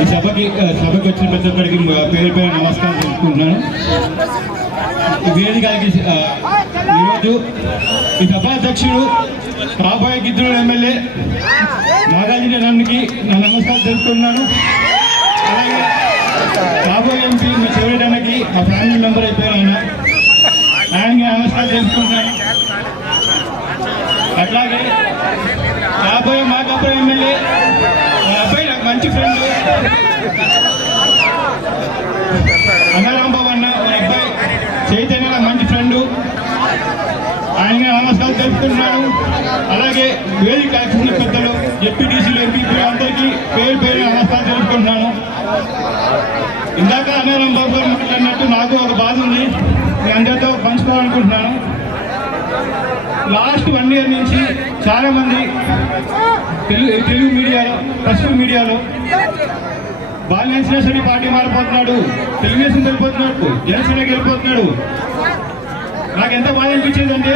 ఈ సభకి సభకి వచ్చిన ప్రతి ఒక్కరికి పేరు పేరు నమస్కారం తెలుపుకుంటున్నాను. వేదికలకి ఈరోజు ఈ సభ అధ్యక్షుడు రాబోయే గిద్దరు ఎమ్మెల్యే నాగార్జున నన్నుకి నా నమస్కారం తెలుపుతున్నాను అలాగే రాబోయే ఎంపీ మా చివరి అన్నకి మా ఫ్యామిలీ మెంబర్ అయిపోయాను ఆయన. ఆయనకి నమస్కారం తెలుపుకుంటున్నాను. అట్లాగే రాబోయే మాకాపురం ఎమ్మెల్యే మా అబ్బాయి నాకు మంచి ఫ్రెండ్ అన్నరాంబాబు అన్న మా అబ్బాయి చైతన్య మంచి ఫ్రెండ్ ఆయన నమస్కారం తెలుపుతున్నాను అలాగే వేదిక కలిసిన పెద్దలు ఎప్పిటీసీలు ఎంపీపీ అందరికీ పేరు పేరు నమస్కారం తెలుపుకుంటున్నాను. ఇందాక అన్నారాంబాబు గారు మాట్లాడినట్టు నాకు ఒక బాధ ఉంది. మీ అందరితో పంచుకోవాలనుకుంటున్నాను. లాస్ట్ వన్ ఇయర్ నుంచి చాలా మంది తెలుగు తెలుగు మీడియాలో ప్రస్తుత మీడియాలో బాలినేశ్వరి పార్టీ మారిపోతున్నాడు తెలుగుదేశం వెళ్ళిపోతున్నాడు జనసేన వెళ్ళిపోతున్నాడు నాకు ఎంత బాధ అనిపించేదంటే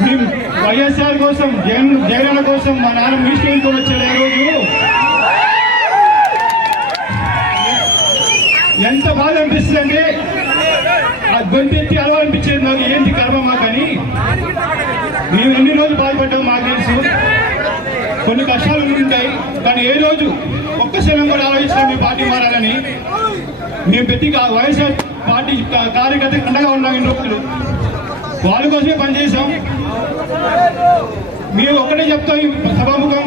మేము వైఎస్ఆర్ కోసం జగన్ జగన్ కోసం మా నాన్న మినిస్టర్ వచ్చాడు ఈ రోజు. ఎంత బాధ అనిపిస్తుంది అంటే ఆ గొంతెత్తి అలవాటు ఉంటాయి కానీ ఏ రోజు ఒక్క క్షణం కూడా ఆలోచించాం మీ పార్టీ మారాలని మేము ప్రతి వైఎస్ఆర్ పార్టీ కార్యకర్త అండగా ఉన్నాం ఇన్ని రోజులు. వాళ్ళ కోసమే పనిచేసాం మేము ఒక్కటే చెప్తాం సభాముఖం